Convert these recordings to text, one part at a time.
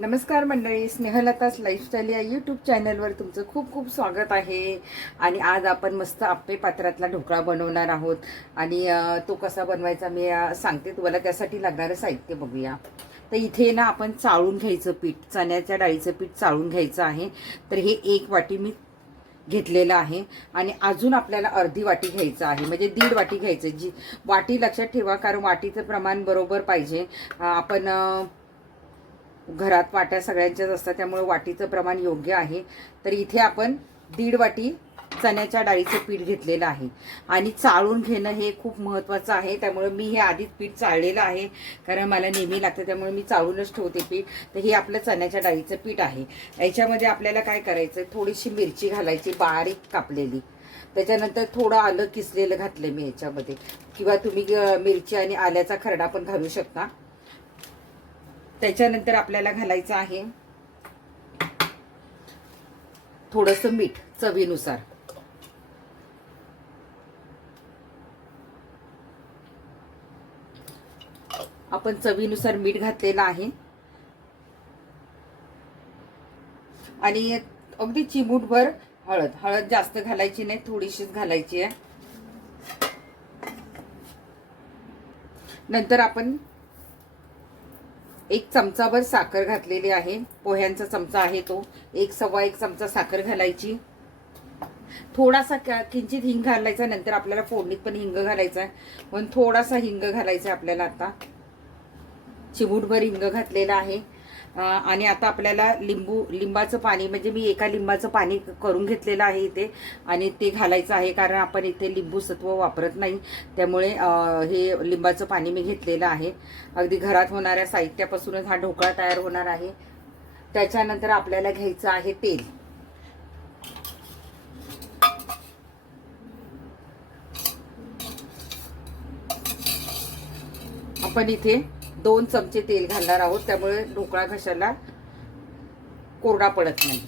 नमस्कार मंडळी स्नेहलताच लाईफस्टाईल या यूट्यूब चॅनलवर तुमचं खूप खूप स्वागत आहे. आणि आज आपण मस्त आप्पे पात्रातला ढोकळा बनवणार आहोत. आणि तो कसा बनवायचा मी सांगते तुम्हाला त्यासाठी लागणारं साहित्य बघूया. तर इथे ना आपण चाळून घ्यायचं पीठ चण्याच्या डाळीचं पीठ चाळून घ्यायचं आहे. तर हे एक वाटी मी घेतलेलं आहे. आणि अजून आपल्याला अर्धी वाटी घ्यायचं आहे. म्हणजे दीड वाटी घ्यायचं जी वाटी लक्षात ठेवा कारण वाटीचं प्रमाण बरोबर पाहिजे. आपण घरात वाट्या सगळ्यांच्याच असतात त्यामुळे वाटीचं प्रमाण योग्य आहे. तर इथे आपण दीड वाटी चण्याच्या डाळीचं पीठ घेतलेलं आहे. आणि चाळून घेणं हे खूप महत्त्वाचं आहे त्यामुळे मी हे आधीच पीठ चाळलेलं आहे कारण मला नेहमी लागतं त्यामुळे मी चाळूनच ठेवते पीठ. तर हे आपलं चण्याच्या डाळीचं पीठ आहे. याच्यामध्ये आपल्याला काय करायचं थोडीशी मिरची घालायची बारीक कापलेली. त्याच्यानंतर थोडं आलं किसलेलं घातलं मी याच्यामध्ये. किंवा तुम्ही मिरची आणि आल्याचा खरडा पण घालू शकता. त्याच्यानंतर आपल्याला घालायचं आहे थोडस मीठ चवीनुसार. आपण चवीनुसार मीठ घातलेलं आहे. आणि अगदी चिमूटभर हळद. हळद जास्त घालायची नाही थोडीशीच घालायची आहे. नंतर आपण एक चमचाभर साखर घातलेली आहे. पोह्यांचा चमचा आहे तो. एक सव्वा एक चमचा साखर घालायची. थोडासा किंचित हिंग घालायचा नंतर आपल्याला फोडणीत पण हिंग घालायचा आहे. पण थोडासा हिंग घालायचा आहे आपल्याला आता. चिमूटभर हिंग घातलेला आहे. आणि आता आपल्याला लिंबू लिंबाचं पाणी म्हणजे मी एका लिंबाचं पाणी करून घेतलेलं आहे इथे. आणि ते घालायचं आहे कारण आपण इथे लिंबू सत्व वापरत नाही. त्यामुळे हे लिंबाचं पाणी मी घेतलेलं आहे. अगदी घरात होणाऱ्या साहित्यापासूनच हा ढोकळा तयार होणार आहे. त्याच्यानंतर आपल्याला घ्यायचं आहे तेल. आपण इथे दोन चमचे तेल घालणार आहोत त्यामुळे ढोकळा घशाला कोरडा पडत नाही.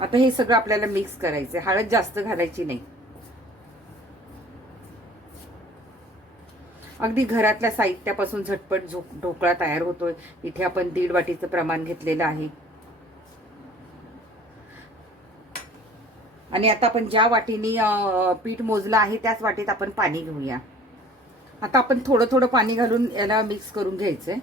आता हे सगळं आपल्याला मिक्स करायचं हळद जास्त घालायची नाही. अगदी घरातल्या साहित्यापासून झटपट झो ढोकळा तयार होतोय. इथे आपण दीड वाटीचं प्रमाण घेतलेलं आहे. आणि आता आपण ज्या वाटीनी पीठ मोजलं आहे त्याच वाटीत आपण पाणी घेऊया. आता आपण थोडं थोडं पाणी घालून याला मिक्स करून घ्यायचंय.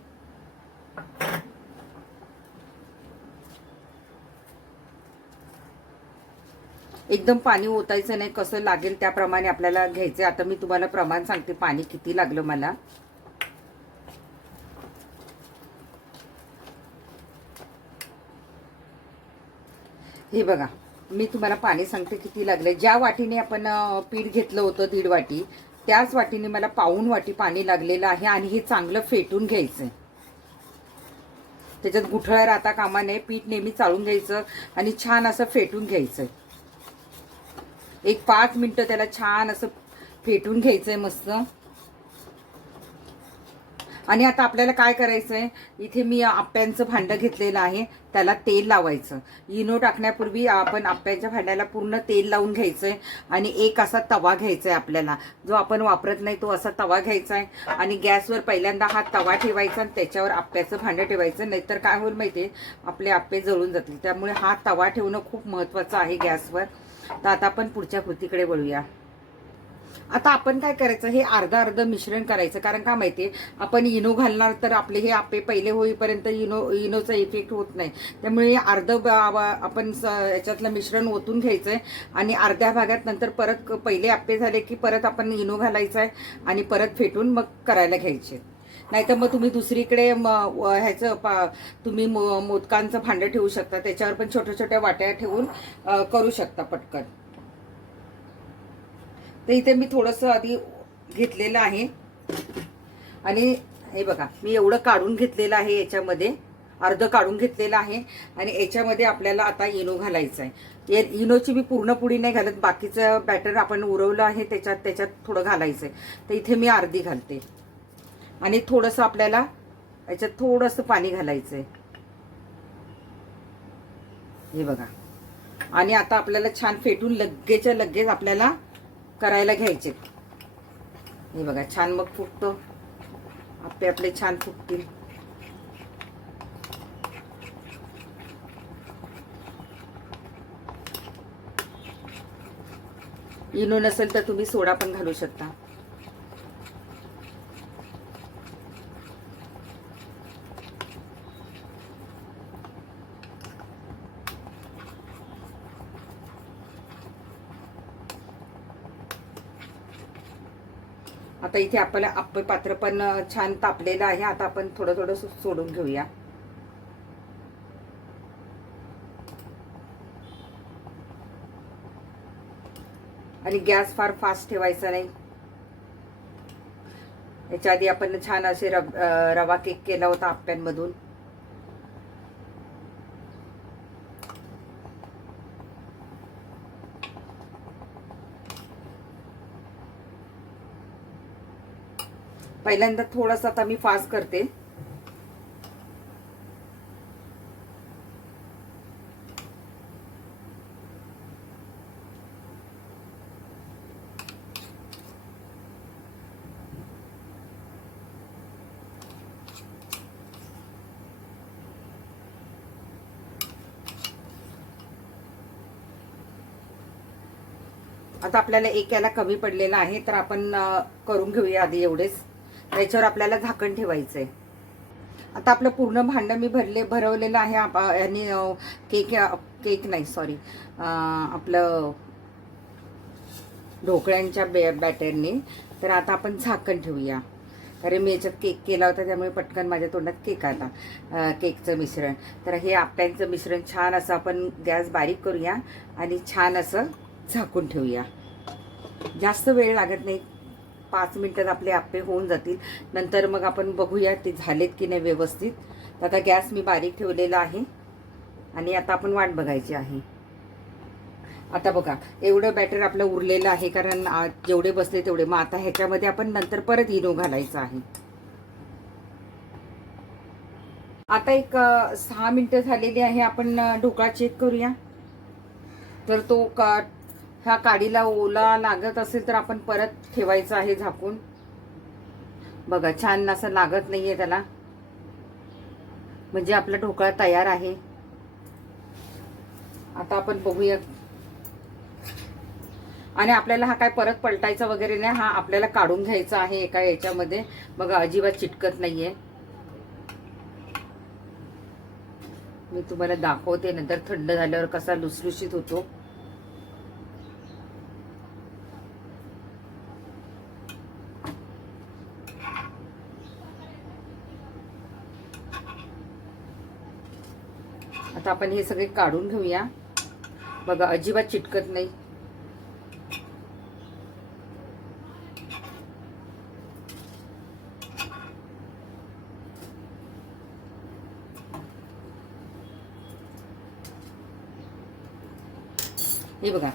एकदम पाणी ओतायचं नाही कसं लागेल त्याप्रमाणे आपल्याला घ्यायचं आता मी तुम्हाला प्रमाण सांगते पाणी किती लागलं मला. हे बघा मी तुम्हाला पाणी सांगते किती लागलं ज्या वाटीने आपण पीठ घेतलं होतं दीड वाटी त्याच वाटीने मला पाऊन वाटी पाणी लागलेलं आहे आणि हे चांगलं फेटून घ्यायचं त्याच्यात गुठळ्या राहता कामा नये पीठ नेहमी चाळून घ्यायचं आणि छान असं फेटून घ्यायचंय. एक पाच मिनटं त्याला छान असं फेटून घ्यायचंय मस्त. आणि आता आपल्याला काय करायचं आहे इथे मी आप्प्यांचं भांडं घेतलेलं आहे. त्याला तेल लावायचं. इनो टाकण्यापूर्वी आपण आप्प्यांच्या भांड्याला पूर्ण तेल लावून घ्यायचं आहे आणि एक असा तवा घ्यायचा आहे आपल्याला. जो आपण वापरत नाही तो असा तवा घ्यायचा आहे आणि गॅसवर पहिल्यांदा हा तवा ठेवायचा आणि त्याच्यावर आप्प्याचं भांडं ठेवायचं. नाहीतर काय होईल माहितीये? आपले आप्पे जळून जातील. त्यामुळे हा तवा ठेवणं खूप महत्वाचं आहे गॅसवर. तर आता आपण पुढच्या कृतीकडे वळूया. आता आपण काय करायचं? हे अर्ध अर्ध मिश्रण करायचं. कारण का माहितीये? आपण इनो घालणार तर आपले हे आपे पहिले होईपर्यंत इनो इनोचा इफेक्ट होत नाही. त्यामुळे अर्ध आपण स- याच्यातलं मिश्रण ओतून घ्यायचंय. आणि अर्ध्या भागात नंतर परत क- पहिले आप्पे झाले की परत आपण इनो घालायचा आहे आणि परत फेटून मग करायला घ्यायचे. नाहीतर मग तुम्ही दुसरीकडे व- ह्याचं पा तुम्ही मो- मोदकांचं भांडं ठेवू शकता. त्याच्यावर पण छोट्या छोट्या वाट्या ठेवून करू शकता पटकन. तर इथे मी थोडंसं आधी घेतलेलं आहे. आणि हे बघा मी एवढं काढून घेतलेलं आहे याच्यामध्ये. अर्ध काढून घेतलेलं आहे. आणि याच्यामध्ये आपल्याला आता इनो घालायचं आहे ये इनोची मी पूर्ण पुडी नाही घालत. बाकीचं बॅटर आपण उरवलं आहे त्याच्यात त्याच्यात थोडं घालायचं आहे तर इथे मी अर्धी घालते. आणि थोडंसं आपल्याला याच्यात थोडंसं पाणी घालायचं आहे हे बघा. आणि आता आपल्याला छान फेटून लगेच्या लगेच आपल्याला करायला घ्यायचे. हे बघा छान मग फुटतो. आपले आपले छान फुटतील. इनो नसेल तर तुम्ही सोडा पण घालू शकता. आता इथे आपल्याला आप्पे पात्र पण छान तापलेलं आहे. आता आपण थोडं थोडं सोडून घेऊया. आणि गॅस फार फास्ट ठेवायचा नाही. याच्या आधी आपण छान असे रव रवा केक केला होता आप्प्यांमधून पहिल्यांदा थोडासा आता मी फास्ट करते. आता आपल्याला एक याला कमी पडलेला आहे तर आपण करून घेऊया आधी एवढेच. याच्यावर आपल्याला झाकण ठेवायचं आहे आता आपलं पूर्ण भांडं मी भरले भरवलेलं आहे. आप- आणि केक केक नाही सॉरी आपलं ढोकळ्यांच्या बॅ बॅटरने. तर आता आपण झाकण ठेवूया. कारण मी याच्यात केक केला होता त्यामुळे पटकन माझ्या तोंडात केक आला. केकचं मिश्रण. तर हे आप्यांचं मिश्रण छान असं आपण गॅस बारीक करूया आणि छान असं झाकून ठेवूया. जास्त वेळ लागत नाही. पाच मिनटात आपले आप्पे होऊन जातील. नंतर मग आपण बघूया ते झालेत की नाही व्यवस्थित. तर आता गॅस मी बारीक ठेवलेला आहे. आणि आता आपण वाट बघायची आहे. आता बघा एवढं बॅटर आपलं उरलेलं आहे कारण जेवढे बसले तेवढे. मग आता ह्याच्यामध्ये आपण नंतर परत इनो घालायचा आहे. आता एक सहा मिनटं झालेली आहे. आपण ढोकळा चेक करूया. तर तो का ह्या काडीला ओला लागत असेल तर आपण परत ठेवायचं आहे झाकून. बघा छान असं लागत नाही आहे त्याला. म्हणजे आपला ढोकळा तयार आहे. आता आपण बघूया. आणि आपल्याला हा काय परत पलटायचा वगैरे नाही हा आपल्याला काढून घ्यायचा आहे एका याच्यामध्ये. बघा अजिबात चिटकत नाहीये. मी तुम्हाला दाखवते नंतर थंड झाल्यावर कसा लुसलुशीत होतो आता आपण हे सगळे काढून घेऊया. बघा अजिबात चिटकत नाही. हे बघा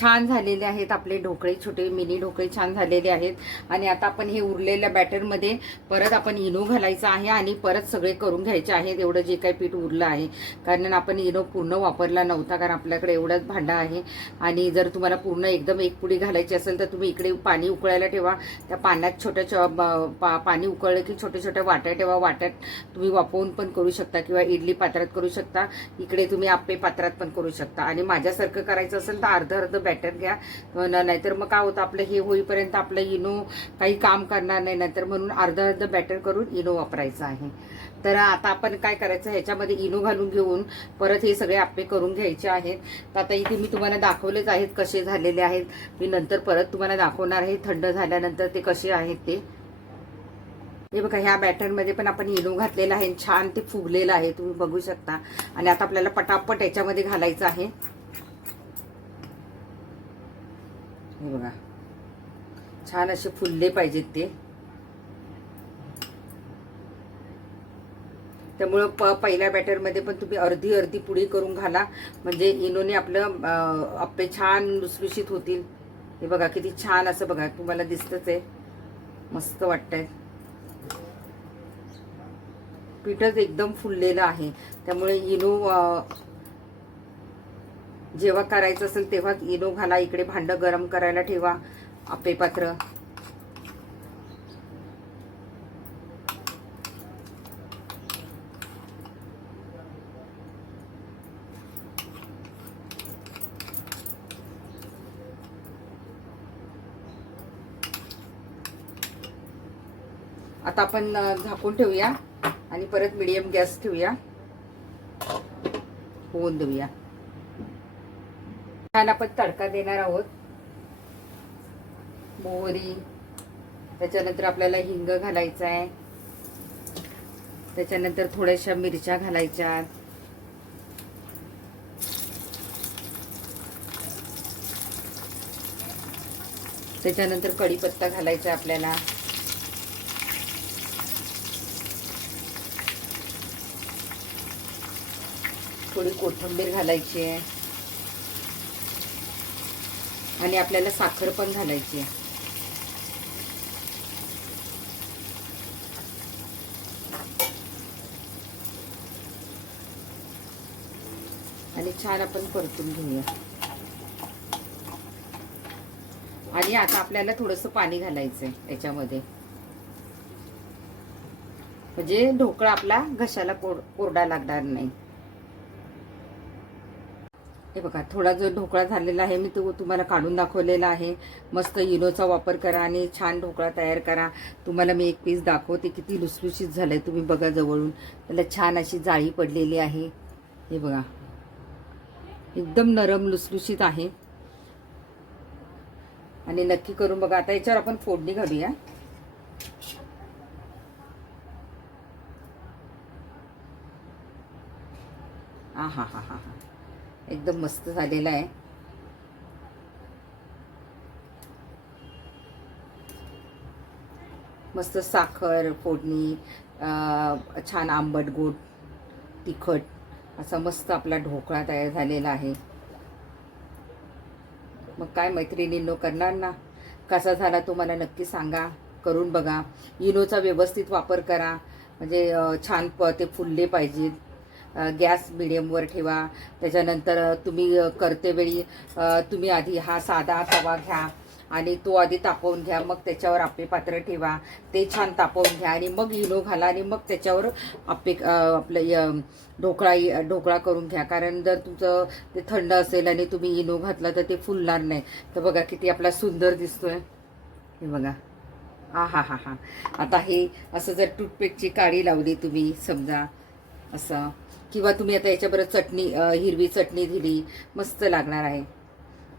छान झालेले आहेत आपले ढोकळे छोटे मिनी ढोकळे छान झालेले आहेत. आणि आता आपण हे उरलेल्या बॅटरमध्ये परत आपण इनो घालायचा आहे आणि परत सगळे करून घ्यायचे आहेत. एवढं जे काही पीठ उरलं आहे. कारण आपण इनो पूर्ण वापरला नव्हता कारण आपल्याकडे एवढाच भांडा आहे. आणि जर तुम्हाला पूर्ण एकदम एक पुडी घालायची असेल तर तुम्ही इकडे पाणी उकळायला ठेवा. त्या पाण्यात छोट्या छो- पा- पाणी उकळलं की छोट्या छोट्या वाट्या ठेवा. वाट्यात तुम्ही वापरून पण करू शकता किंवा इडली पात्रात करू शकता. इकडे तुम्ही आप्पे पात्रात पण करू शकता. आणि माझ्यासारखं करायचं असेल तर अर्ध अर्ध बॅटर घ्या. नाहीतर मग काय होतं आपलं हे होईपर्यंत आपलं इनो काही काम करणार नाही नाहीतर म्हणून अर्धं अर्धं बॅटर करून इनो वापरायचं आहे. तर आता आपण काय करायचं ह्याच्यामध्ये इनो घालून घेऊन परत हे सगळे आप्पे करून घ्यायचे आहेत. तर आता इथे मी तुम्हाला दाखवलेच आहेत कसे झालेले आहेत. मी नंतर परत तुम्हाला दाखवणार आहे थंड झाल्यानंतर ते कसे आहेत ते. हे बघा ह्या बॅटरमध्ये पण आपण इनो घातलेला आहे छान ते फुगलेलं आहे तुम्ही बघू शकता. आणि आता आपल्याला पटापट याच्यामध्ये घालायचं आहे. हे बघा. छान असे फुलले पाहिजेत ते. त्यामुळं प पहिल्या बॅटरमध्ये पण तुम्ही अर्धी अर्धी पुडी करून घाला. म्हणजे इनोने आपलं आप्पे छान लुसलुशीत होतील. हे बघा किती छान असं बघा तुम्हाला दिसतच आहे. मस्त वाटतंय. पीठच एकदम फुललेलं आहे. त्यामुळे इनो जेव्हा करायचं असेल तेव्हा इनो घाला इकडे भांडं गरम करायला ठेवा आपे पात्र आता आपण झाकून ठेवूया आणि परत मिडियम गॅस ठेवूया. होऊन देऊया. छान आपण तडका देणार आहोत. मोहरी त्याच्यानंतर आपल्याला हिंग घालायचा आहे. त्याच्यानंतर थोड्याशा मिरच्या घालायच्या. त्याच्यानंतर कढीपत्ता घालायचा आहे आपल्याला. थोडी कोथिंबीर घालायची आहे. आणि आपल्याला साखर पण घालायची आहे. आणि छान आपण परतून घेऊया. आणि आता आपल्याला थोडंसं पाणी घालायचंय याच्यामध्ये. म्हणजे ढोकळा आपला घशाला कोर कोरडा लागणार नाही. हे बघा थोडा जो ढोकळा झालेला आहे मी तो तुम्हाला काढून दाखवलेला आहे. मस्त इनोचा वापर करा आणि छान ढोकळा तयार करा. तुम्हाला मी एक पीस दाखवते किती लुसलुशीत झालंय तुम्ही बघा जवळून. त्याला छान अशी जाळी पडलेली आहे. हे बघा. एकदम नरम लुसलुशीत आहे. आणि नक्की करून बघा आता याच्यावर आपण फोडणी घालूया. हा हा हा हा हा. एकदम मस्त झालेला आहे. मस्त साखर फोडणी छान आंबट गोड तिखट असा मस्त आपला ढोकळा तयार झालेला आहे. मग काय मैत्रिणींनो करणार ना? कसा झाला तो मला नक्की सांगा. करून बघा. इनोचा व्यवस्थित वापर करा. म्हणजे छान प ते फुलले पाहिजेत. गॅस मिडियमवर ठेवा. त्याच्यानंतर तुम्ही करतेवेळी तुम्ही आधी हा साधा तवा घ्या आणि तो आधी तापवून घ्या. मग त्याच्यावर आप्पे पात्र ठेवा. ते छान तापवून घ्या आणि मग इनो घाला आणि मग त्याच्यावर आप्पे आपलं य- ढोकळा ढोकळा करून घ्या. कारण जर तुमचं ते थंड असेल आणि तुम्ही इनो घातला तर ते फुलणार नाही. तर बघा किती आपला सुंदर दिसतोय. हे बघा. हा हा हा हा. आता हे असं जर टूथपेकची काळी लावली तुम्ही समजा असं. किंवा तुम्ही आता याच्याबरोबर चटणी हिरवी चटणी दिली मस्त लागणार आहे.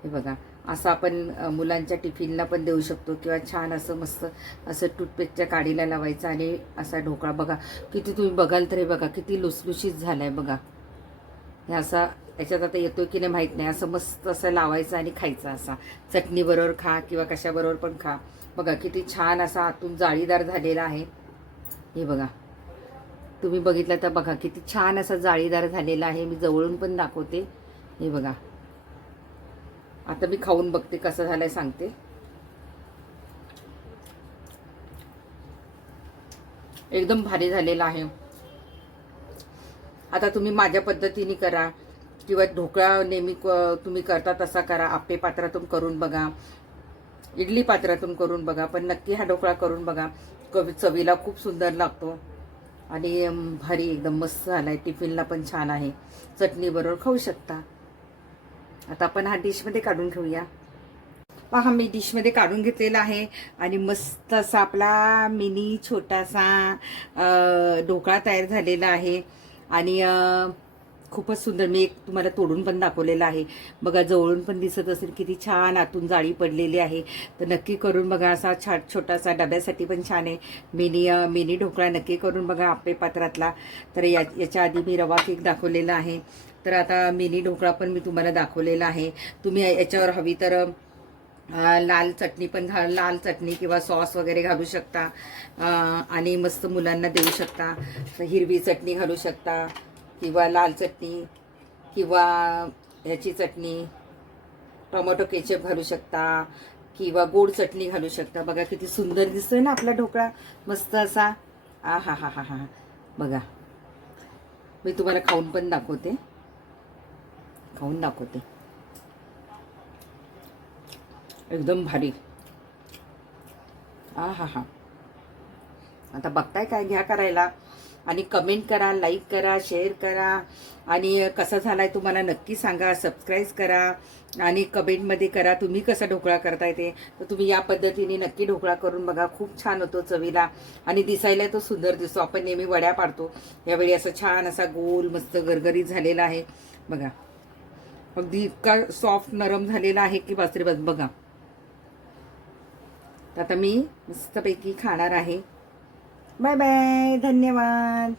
हे बघा असं आपण मुलांच्या टिफिनला पण देऊ शकतो किंवा छान असं मस्त असं टूथपेकच्या काडीला लावायचं आणि असा ढोकळा. बघा किती तुम्ही बघाल तर हे बघा किती लुसलुशीत झाला आहे बघा. हे असा याच्यात आता येतो की नाही माहीत नाही. असं मस्त असं लावायचं आणि खायचं असा. चटणीबरोबर खा किंवा कशाबरोबर पण खा. बघा किती छान असा आतून जाळीदार झालेला आहे. हे बघा. तुम्ही बघितलं तर बघा किती छान असा जाळीदार झालेला आहे. मी जवळून पण दाखवते. हे बघा. आता मी खाऊन बघते कसं झालंय सांगते. एकदम भारी झालेला आहे. आता तुम्ही माझ्या पद्धतीने करा किंवा ढोकळा नेहमी क- तुम्ही करता तसा करा. आपे पात्रातून करून बघा. इडली पात्रातून करून बघा. पण नक्की हा ढोकळा करून बघा. कवी चवीला खूप सुंदर लागतो. आणि भारी एकदम मस्त झाला आहे टिफिनला पण छान आहे. चटणीबरोबर खाऊ शकता. आता आपण हा डिशमध्ये काढून घेऊया. पहा मी डिशमध्ये काढून घेतलेला आहे. आणि मस्त असा आपला मिनी छोटासा ढोकळा तयार झालेला आहे. आणि खूपच सुंदर मी एक तुम्हाला तोडून पण दाखवलेला आहे. बघा जवळून पण दिसत असेल किती छान आतून जाळी पडलेली आहे. तर नक्की करून बघा असा छा छोटासा डब्यासाठी पण छान आहे. मिनी मिनी ढोकळा नक्की करून बघा आपे पात्रातला. तर या याच्या आधी मी रवा केक दाखवलेला आहे. तर आता मिनी ढोकळा पण मी तुम्हाला दाखवलेला आहे. तुम्ही याच्यावर हवी तर लाल चटणी पण घा लाल चटणी किंवा सॉस वगैरे घालू शकता. आणि मस्त मुलांना देऊ शकता. हिरवी चटणी घालू शकता. किंवा लाल चटणी किंवा ह्याची चटणी टोमॅटो केचप घालू शकता किंवा गोड चटणी घालू शकता. बघा किती सुंदर दिसतोय ना आपला ढोकळा. मस्त असा. आ हा हा हा हा. बघा. मी तुम्हाला खाऊन पण दाखवते. खाऊन दाखवते. एकदम भारी. आ हा हा. आता बघताय काय घ्या करायला. आणि कमेंट करा लाईक करा शेअर करा. आणि कसा आहे तुम्हाला नक्की सांगा सबस्क्राईब करा. आणि कमेंटमध्ये करा तुम्ही कसा ढोकळा करताय ते. तर तुम्ही या पद्धतीने नक्की ढोकळा करून बघा खूप छान होतो चवीला. आणि दिसायला तो सुंदर दिसतो. आपण नेहमी वड्या पाडतो. यावेळी असं छान असा गोल मस्त गरगरीत झालेला आहे. बघा. अगदी इतका सॉफ्ट नरम झालेला आहे की बासरी बस बघा. तर आता मी मस्तपैकी खाणार आहे. बाय बाय धन्यवाद